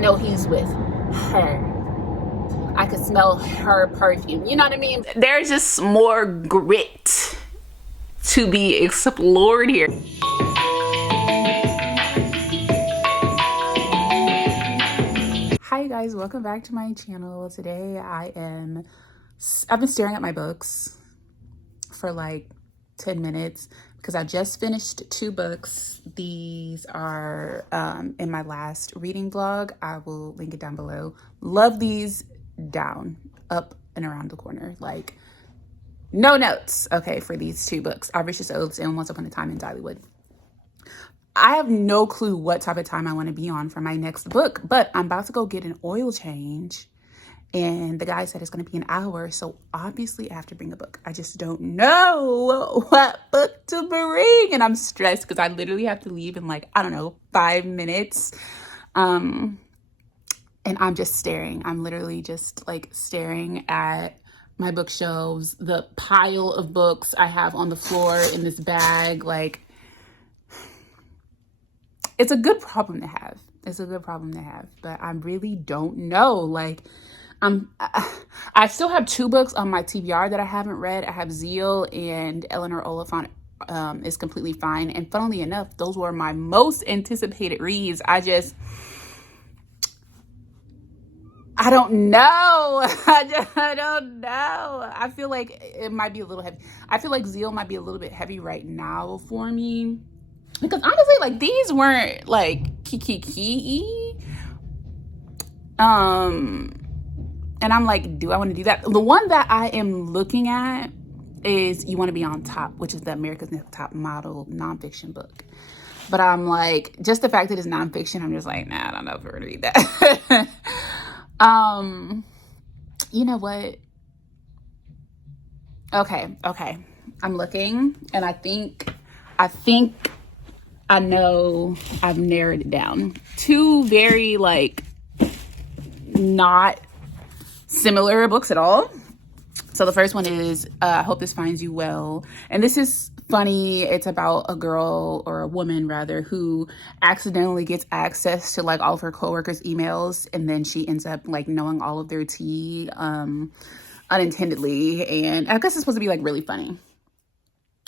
know he's with her. I could smell her perfume. You know what I mean? There's just more grit to be explored here. Hi guys, welcome back to my channel. Today I've been staring at my books for like 10 minutes because I just finished 2 books. These are in my last reading vlog. I will link it down below. Love these down, up, and around the corner. Like, no notes, okay, for these 2 books, Our Vicious Oaths and Once Upon a Time in Dollywood. I have no clue what type of time I want to be on for my next book, but I'm about to go get an oil change. And the guy said it's going to be an hour, so obviously I have to bring a book. I just don't know what book to bring, and I'm stressed because I literally have to leave in like, I don't know, 5 minutes. And I'm just staring. I'm literally just like staring at my bookshelves, the pile of books I have on the floor in this bag. Like, it's a good problem to have. It's a good problem to have, but I really don't know. Like, I still have 2 books on my TBR that I haven't read. I have Zeal and Eleanor Oliphant is Completely Fine. And funnily enough, those were my most anticipated reads. I don't know. I don't know. I feel like it might be a little heavy. I feel like Zeal might be a little bit heavy right now for me. Because honestly, like, these weren't like kiki. And I'm like, do I want to do that? The one that I am looking at is You Want to Be on Top, which is the America's Next Top Model nonfiction book. But I'm like, just the fact that it's nonfiction, I'm just like, nah, I don't know if we're gonna read that. You know what? Okay. I'm looking, and I think I know I've narrowed it down. 2 very like not similar books at all. So the first one is I Hope This Finds You Well, and this is funny. It's about a girl, or a woman rather, who accidentally gets access to like all of her coworkers' emails, and then she ends up like knowing all of their tea unintendedly, and I guess it's supposed to be like really funny.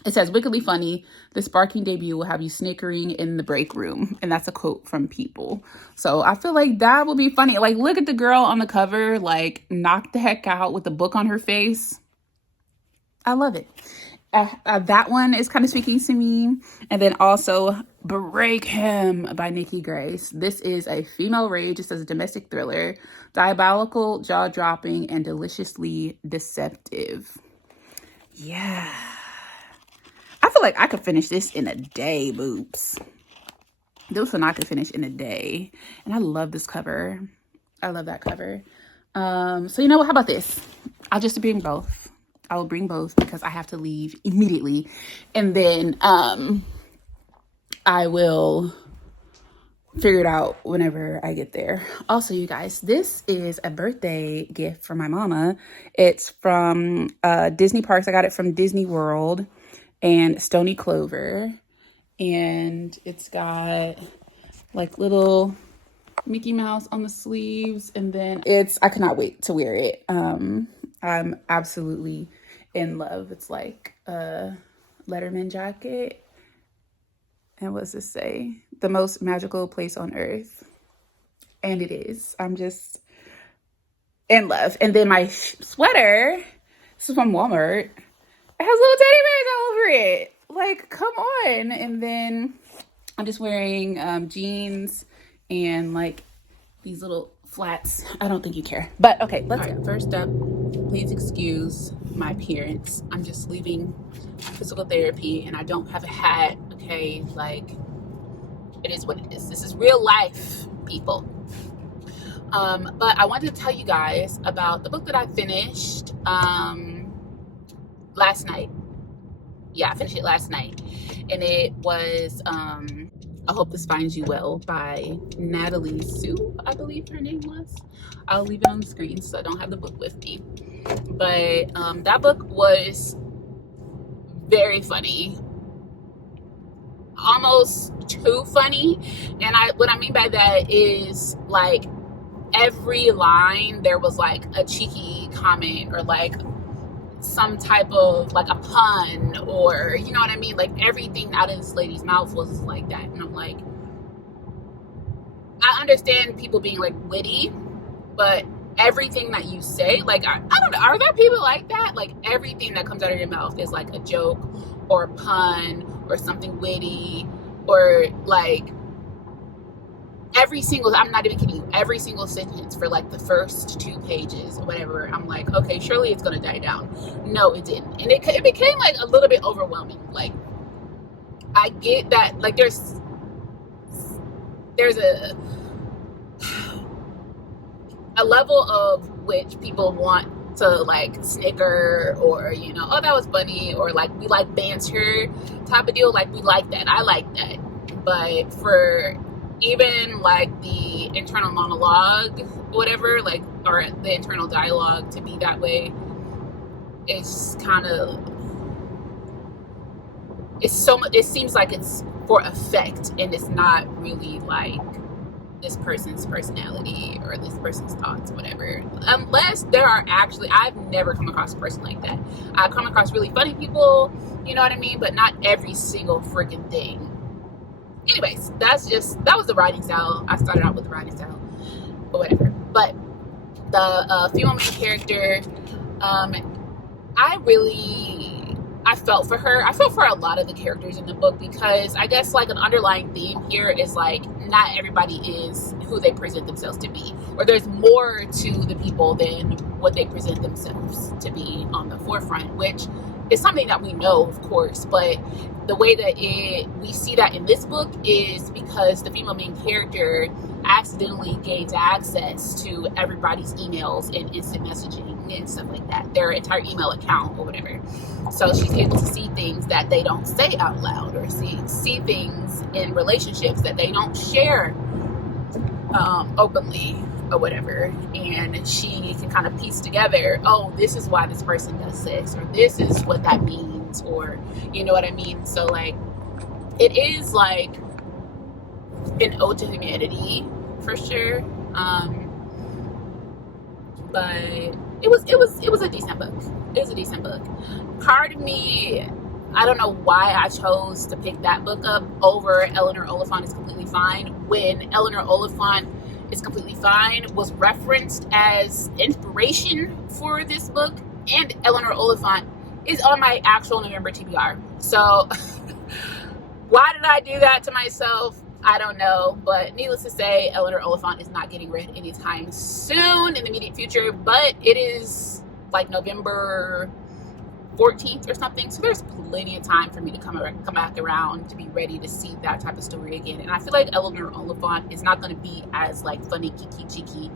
It says, wickedly funny, the sparking debut will have you snickering in the break room. And that's a quote from People. So I feel like that will be funny. Like, look at the girl on the cover, like, knocked the heck out with the book on her face. I love it. That one is kind of speaking to me. And then also Break Him by Nikki Grace. This is a female rage. It says a domestic thriller, diabolical, jaw-dropping, and deliciously deceptive. Yeah. I feel like I could finish this in a day, boobs. This one I could finish in a day. And I love this cover. I love that cover. So you know what? How about this? I'll just bring both. I will bring both because I have to leave immediately. And then I will figure it out whenever I get there. Also, you guys, this is a birthday gift for my mama. It's from Disney Parks. I got it from Disney World and Stony Clover, and it's got like little Mickey Mouse on the sleeves, and then I cannot wait to wear it. I'm absolutely in love. It's like a Letterman jacket, and what's this say? The most magical place on earth. And it is. I'm just in love. And then my sweater, this is from Walmart. It has little teddy bears all over it. Like, come on. And then I'm just wearing jeans and like these little flats. I don't think you care. But okay, let's go. First up, please excuse my appearance. I'm just leaving physical therapy and I don't have a hat. Okay, like, it is what it is. This is real life, people. But I wanted to tell you guys about the book that I finished last night. Yeah, I finished it last night. And it was I Hope This Finds You Well by Natalie Sue, I believe her name was. I'll leave it on the screen so I don't have the book with me. But that book was very funny. Almost too funny. And what I mean by that is, like, every line there was like a cheeky comment or like some type of like a pun, or you know what I mean, like everything out of this lady's mouth was like that. And I'm like, I understand people being like witty, but everything that you say, like I don't know, are there people like that? Like everything that comes out of your mouth is like a joke or a pun or something witty, or like every single, I'm not even kidding you, every single sentence for like the first 2 pages or whatever, I'm like, okay, surely it's gonna die down. No, it didn't. And it became like a little bit overwhelming. Like, I get that, like there's a level of which people want to like snicker, or you know, oh, that was funny, or like we like banter type of deal. Like we like that, I like that. But for even like the internal monologue, whatever, like, or the internal dialogue to be that way, it's kind of, it's so much, it seems like it's for effect, and it's not really like this person's personality or this person's thoughts, whatever. Unless there are actually, I've never come across a person like that. I've come across really funny people, you know what I mean, but not every single freaking thing. Anyways, that was the writing style. I started out with the writing style, or whatever. But the female main character, I felt for her. I felt for a lot of the characters in the book, because I guess like an underlying theme here is like not everybody is who they present themselves to be, or there's more to the people than what they present themselves to be on the forefront, which is something that we know, of course, but the way that we see that in this book is because the female main character accidentally gains access to everybody's emails and instant messaging and stuff like that, their entire email account or whatever. So she's able to see things that they don't say out loud, or see things in relationships that they don't share openly or whatever. And she can kind of piece together, oh, this is why this person does this, or this is what that means, or you know what I mean. So like, it is like an ode to humanity for sure. But it was a decent book. It was a decent book. Part of me, I don't know why I chose to pick that book up over Eleanor Oliphant is Completely Fine, when Eleanor Oliphant is Completely Fine was referenced as inspiration for this book, and Eleanor Oliphant is on my actual November TBR. So why did I do that to myself? I don't know, but needless to say, Eleanor Oliphant is not getting read anytime soon in the immediate future, but it is like November 14th or something, so there's plenty of time for me to come back around to be ready to see that type of story again. And I feel like Eleanor Oliphant is not going to be as like funny, kiki cheeky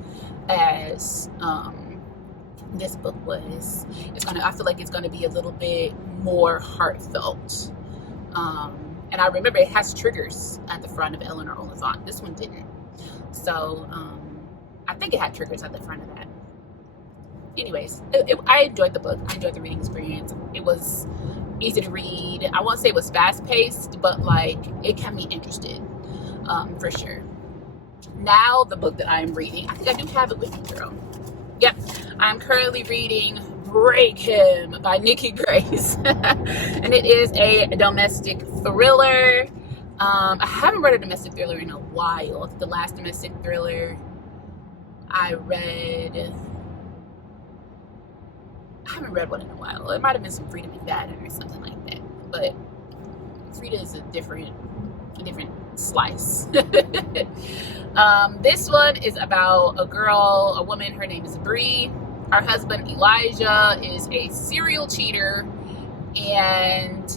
as this book was. I feel like it's going to be a little bit more heartfelt. And I remember it has triggers at the front of Eleanor Oliphant. This one didn't. So I think it had triggers at the front of that. Anyways, I enjoyed the book. I enjoyed the reading experience. It was easy to read. I won't say it was fast-paced, but like it kept me interested, for sure. Now the book that I am reading, I think I do have it with me, girl. Yep, I'm currently reading Break Him by Nikki Grace. And it is a domestic thriller. I haven't read a domestic thriller in a while. The last domestic thriller I haven't read one in a while. It might have been some Frida McFadden or something like that. But Frida is a different slice. This one is about a woman. Her name is Bree. Her husband Elijah is a serial cheater, and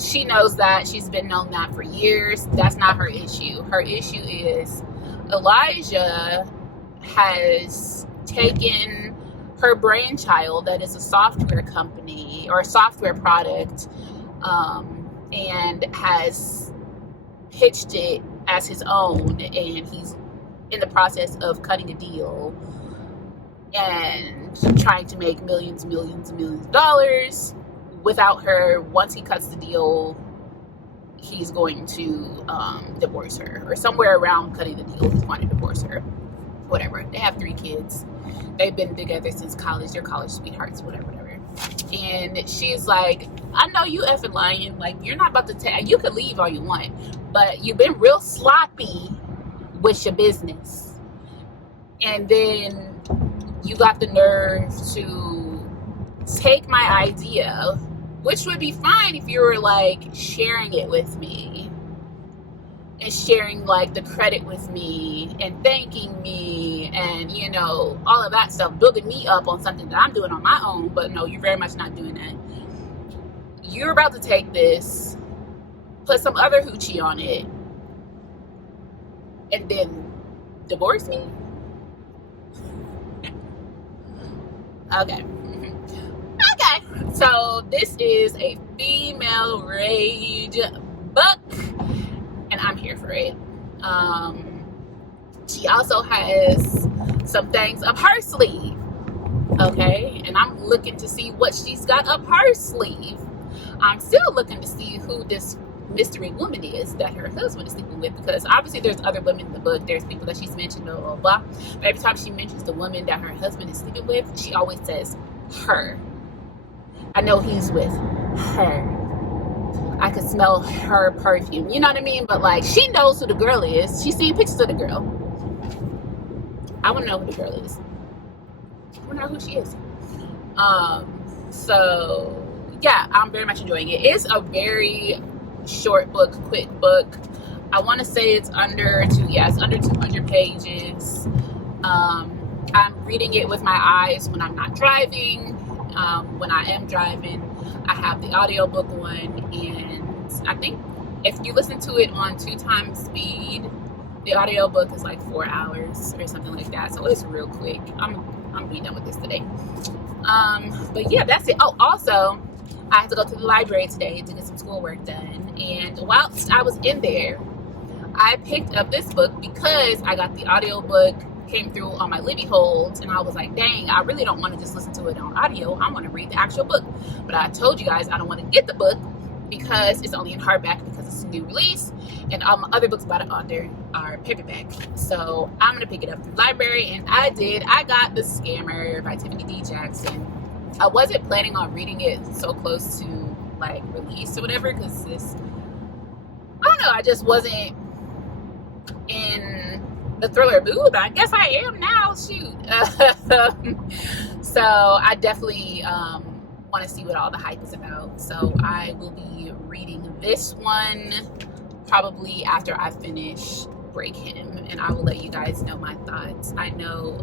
she knows that. She's been known that for years. That's not her issue. Her issue is Elijah has taken her brainchild, that is a software company or a software product, and has pitched it as his own, and he's in the process of cutting a deal and trying to make millions of dollars without her. Once he cuts the deal, he's going to divorce her, or somewhere around cutting the deal, he's going to divorce her. whatever. They have 3 kids. They've been together since college. They're college sweethearts, whatever. And she's like, I know you effing lying. Like, you're not about to take, you can leave all you want, but you've been real sloppy with your business. And then you got the nerve to take my idea, which would be fine if you were like sharing it with me and sharing like the credit with me and thanking me and, you know, all of that stuff, building me up on something that I'm doing on my own. But no, you're very much not doing that. You're about to take this, put some other hoochie on it, and then divorce me? Okay. Okay. So this is a female rage book, and I'm here for it. She also has some things up her sleeve, okay? And I'm looking to see what she's got up her sleeve. I'm still looking to see who this mystery woman is that her husband is sleeping with, because obviously there's other women in the book. There's people that she's mentioned, blah, blah, blah. But every time she mentions the woman that her husband is sleeping with, she always says her. I know he's with her. I could smell her perfume. You know what I mean? But like, she knows who the girl is. She's seen pictures of the girl. I want to know who the girl is. I want to know who she is. So yeah, I'm very much enjoying it. It's a very short book, quick book. I want to say it's under 200 pages. I'm reading it with my eyes when I'm not driving. When I am driving, I have the audiobook on, and I think if you listen to it on 2 times speed, the audiobook is like 4 hours or something like that. So it's real quick. I'm be done with this today. But yeah, that's it. Oh, also, I had to go to the library today to get some schoolwork done. And whilst I was in there, I picked up this book because I got the audiobook, came through on my Libby holds, and I was like, dang, I really don't want to just listen to it on audio. I want to read the actual book. But I told you guys I don't want to get the book because it's only in hardback because it's a new release, and all my other books about it are paperback. So I'm going to pick it up from the library, and I did. I got The Scammer by Tiffany D. Jackson. I wasn't planning on reading it so close to like release or whatever, because I don't know, I just wasn't in the thriller mood. I guess I am now, shoot. So I definitely want to see what all the hype is about. So I will be reading this one probably after I finish Break Him, and I will let you guys know my thoughts. I know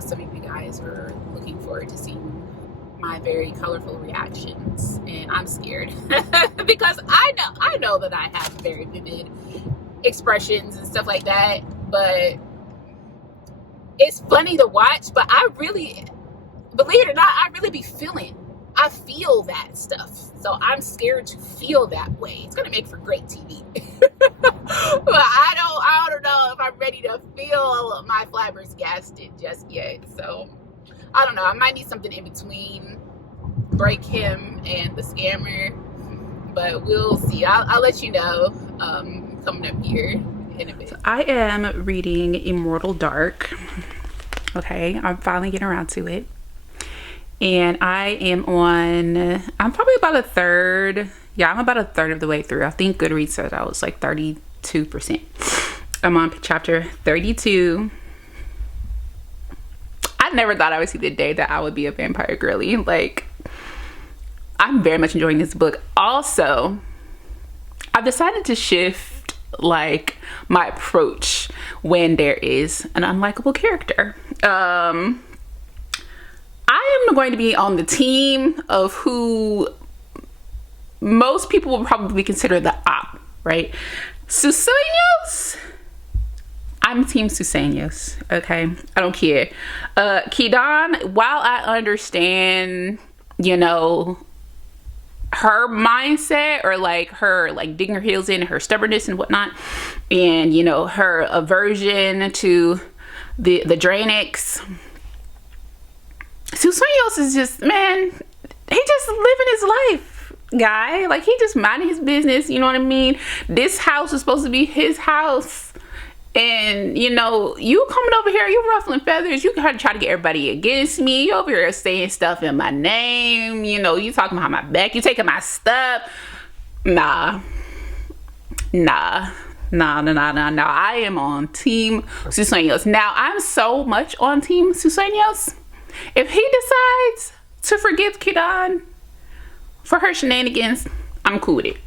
some of you guys are looking forward to seeing my very colorful reactions, and I'm scared because I know that I have very vivid expressions and stuff like that, but it's funny to watch. But I really, believe it or not, I feel that stuff. So I'm scared to feel that way. It's gonna make for great TV. But I don't know if I'm ready to feel my flabbergasted just yet. So I don't know. I might need something in between Break Him and The Scammer, but we'll see. I'll let you know coming up here in a bit. I am reading Immortal Dark. Okay, I'm finally getting around to it. And I'm probably about a third. Yeah, I'm about a third of the way through. I think Goodreads said I was like 32%. I'm on chapter 32. I never thought I would see the day that I would be a vampire girly. Like, I'm very much enjoying this book. Also, I've decided to shift like my approach when there is an unlikable character. I am going to be on the team of who most people will probably consider the op, right? Suseños. I'm team Suseños, okay? I don't care. Kidan, while I understand, you know, her mindset, or like her like digging her heels in, her stubbornness and whatnot, and you know, her aversion to the Draenix, Suseños is just, man, he just living his life. guy. Like, he just minding his business, you know what I mean? This house is supposed to be his house. And, you know, you coming over here, you ruffling feathers. You try to get everybody against me. You over here saying stuff in my name. You know, you talking behind my back. You taking my stuff. Nah. I am on Team Sueños. Now, I'm so much on Team Sueños. If he decides to forgive Kidan for her shenanigans, I'm cool with it.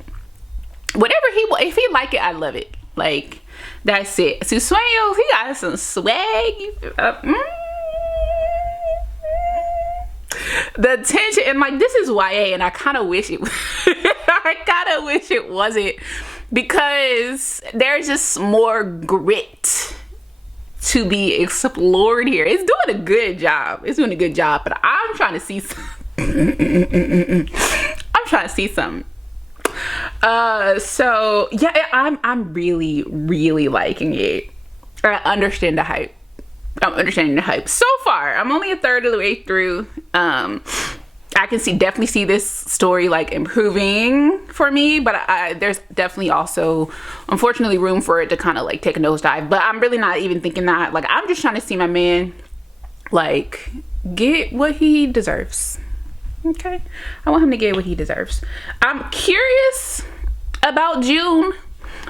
Whatever if he like it, I love it. Like, that's it. Sueños, he got some swag. The tension, and like, this is YA, and I kind of wish it wasn't, because there's just more grit to be explored here. It's doing a good job. But I'm trying to see something. So yeah, I'm really, really liking it. I understand the hype. I'm understanding the hype so far. I'm only a third of the way through. I can definitely see this story like improving for me, but there's definitely also, unfortunately, room for it to kind of like take a nosedive. But I'm really not even thinking that. Like, I'm just trying to see my man like get what he deserves. Okay, I want him to get what he deserves. I'm curious about June,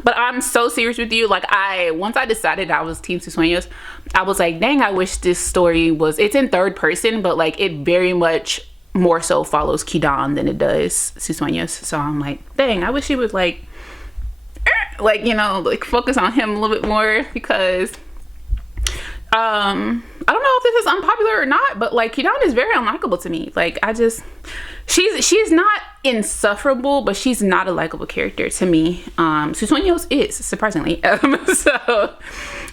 but I'm so serious with you. Like, once I decided I was Team Sueños, I was like, dang, I wish this story it's in third person, but like it very much more so follows Kidan than it does Sueños. So I'm like, dang, I wish he would like, you know, like focus on him a little bit more, because I don't know if this is unpopular or not, but like Kidan is very unlikable to me. Like, she's not insufferable, but she's not a likable character to me. Sueños is, surprisingly. So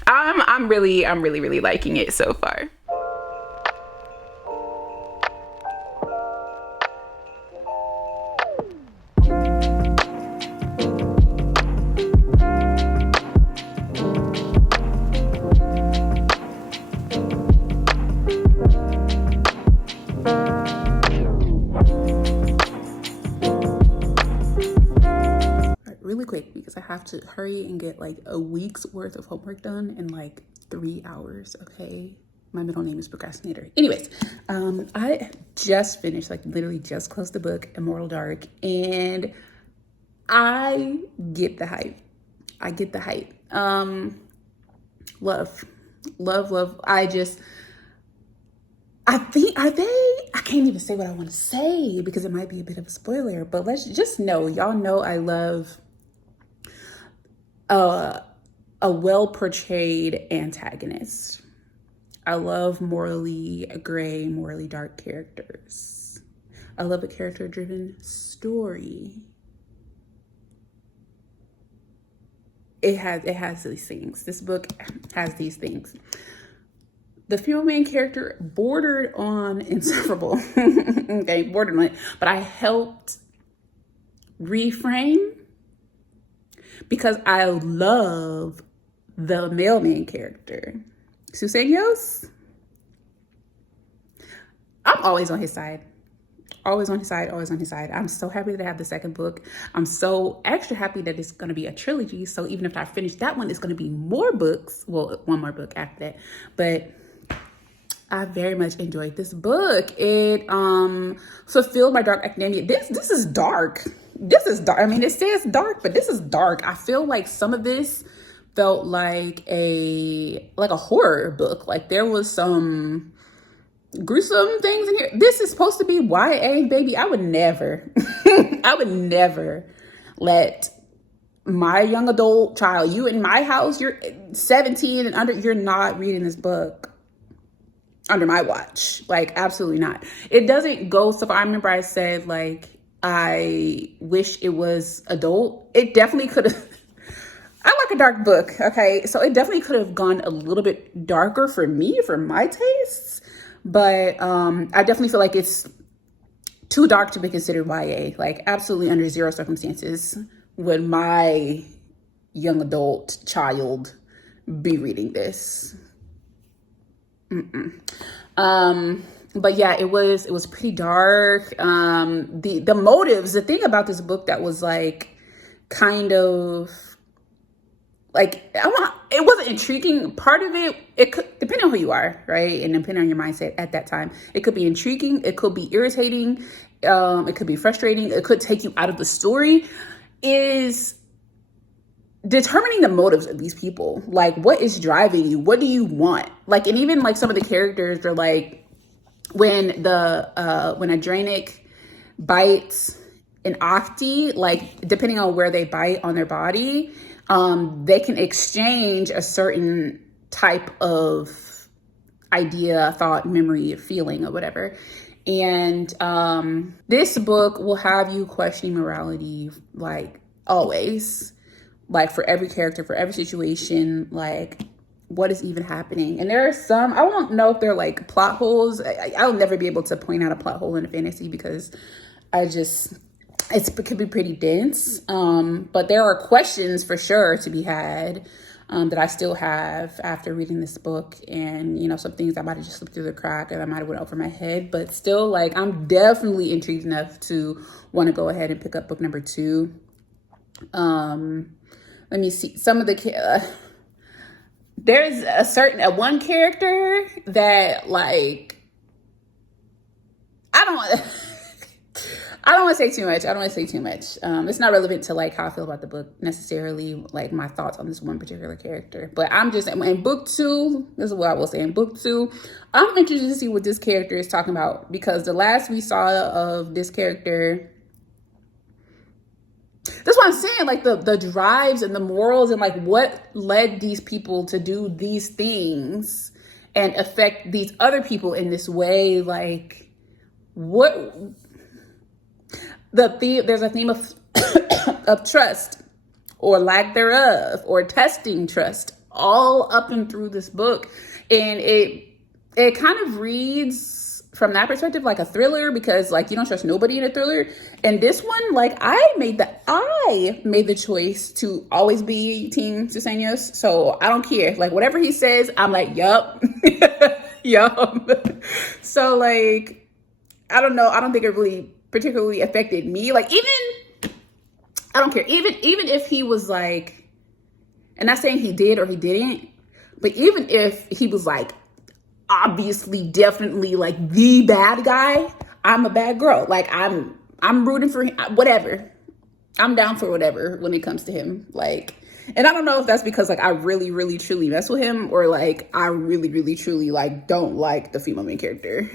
I'm really liking it so far. Really quick, because I have to hurry and get like a week's worth of homework done in like 3 hours. Okay, my middle name is Procrastinator. Anyways, I just finished, like literally just closed the book Immortal Dark, and I get the hype. Love. I can't even say what I want to say because it might be a bit of a spoiler, but let's just know, y'all know I love a well-portrayed antagonist. I love morally gray, morally dark characters. I love a character-driven story. It has these things. This book has these things. The female main character bordered on insufferable. Okay, bordered on it. But I helped reframe, because I love the male main character. Sueños, I'm always on his side. Always on his side. I'm so happy that I have the second book. I'm so extra happy that it's going to be a trilogy. So even if I finish that one, it's going to be more books. Well, one more book after that. But I very much enjoyed this book. It fulfilled my dark academia. This is dark. I mean, it says dark, but this is dark. I feel like some of this felt like a horror book. Like, there was some gruesome things in here. This is supposed to be YA, baby. I would never let my young adult child, you in my house, you're 17 and under, you're not reading this book under my watch. Like, absolutely not. It doesn't go so far. I remember I said, like, I wish it was adult. It definitely could have. I like a dark book, okay? So it definitely could have gone a little bit darker for me, for my tastes. But I definitely feel like it's too dark to be considered YA. Like, absolutely under zero circumstances would my young adult child be reading this. But yeah, it was pretty dark. The motives, the thing about this book that was like kind of like, it wasn't intriguing. Part of it could, depending on who you are, right? And depending on your mindset at that time, it could be intriguing. It could be irritating. It could be frustrating. It could take you out of the story. Is determining the motives of these people. Like, what is driving you? What do you want? Like, and even like some of the characters are like, when a Draenic bites an Octi, like depending on where they bite on their body, they can exchange a certain type of idea, thought, memory, feeling, or whatever. And this book will have you questioning morality, like always, like for every character, for every situation, like what is even happening. And there are some, I won't know if they're like plot holes. I'll never be able to point out a plot hole in a fantasy because it could be pretty dense. But there are questions for sure to be had that I still have after reading this book. And, you know, some things I might have just slipped through the crack and I might have went over my head. But still, like, I'm definitely intrigued enough to want to go ahead and pick up book number 2. Let me see. Some of the... there's one character that, like... I don't want to say too much. It's not relevant to like how I feel about the book necessarily, like my thoughts on this one particular character. But I'm just, in book 2, this is what I will say. In book 2, I'm interested to see what this character is talking about, because the last we saw of this character, that's what I'm saying, like the drives and the morals and like what led these people to do these things and affect these other people in this way. Like, what... there's a theme of of trust or lack thereof, or testing trust, all up and through this book. And it kind of reads from that perspective like a thriller, because like you don't trust nobody in a thriller. And this one, like I made the choice to always be Team Suseños, so I don't care. Like whatever he says, I'm like, yup. Yup. So like, I don't know. I don't think it really particularly affected me. Like, even, I don't care. Even if he was like, and not saying he did or he didn't, but even if he was like, obviously, definitely like the bad guy, I'm a bad girl. Like I'm rooting for him, whatever. I'm down for whatever when it comes to him. Like, and I don't know if that's because like I really, really, truly mess with him, or like I really, really, truly like don't like the female main character.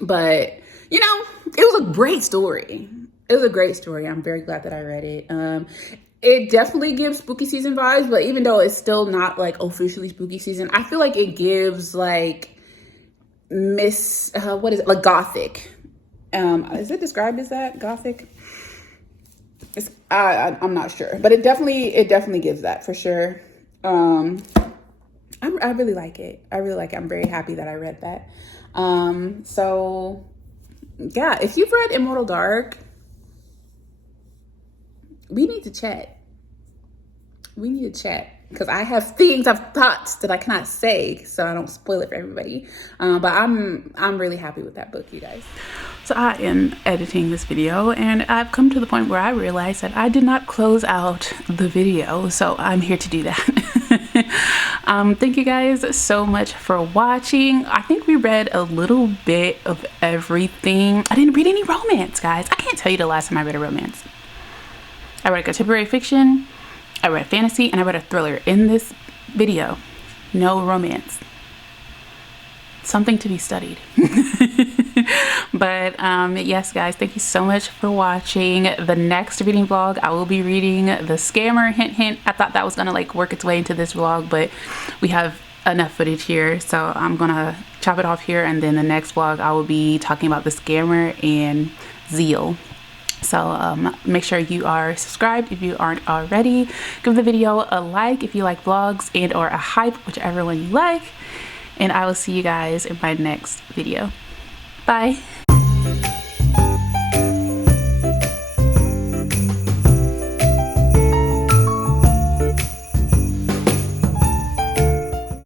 But you know, it was a great story. It was a great story. I'm very glad that I read it. It definitely gives spooky season vibes, but even though it's still not like officially spooky season, I feel like it gives like like gothic. Is it described as that, gothic? I'm not sure, but it definitely gives that for sure. I really like it. I'm very happy that I read that. So yeah, if you've read Immortal Dark, we need to chat. Because I have thoughts that I cannot say, so I don't spoil it for everybody. But I'm really happy with that book, you guys. So I am editing this video, and I've come to the point where I realized that I did not close out the video, so I'm here to do that. Thank you guys so much for watching. I think we read a little bit of everything. I didn't read any romance, guys. I can't tell you the last time I read a romance. I read contemporary fiction, I read fantasy, and I read a thriller. In this video, no romance. Something to be studied. But yes, guys, thank you so much for watching. The next reading vlog, I will be reading The Scammer. Hint, hint. I thought that was gonna like work its way into this vlog, but we have enough footage here, so I'm gonna chop it off here, and then the next vlog I will be talking about The Scammer and Zeal. So make sure you are subscribed if you aren't already. Give the video a like if you like vlogs and or a hype, whichever one you like. And I will see you guys in my next video. Bye.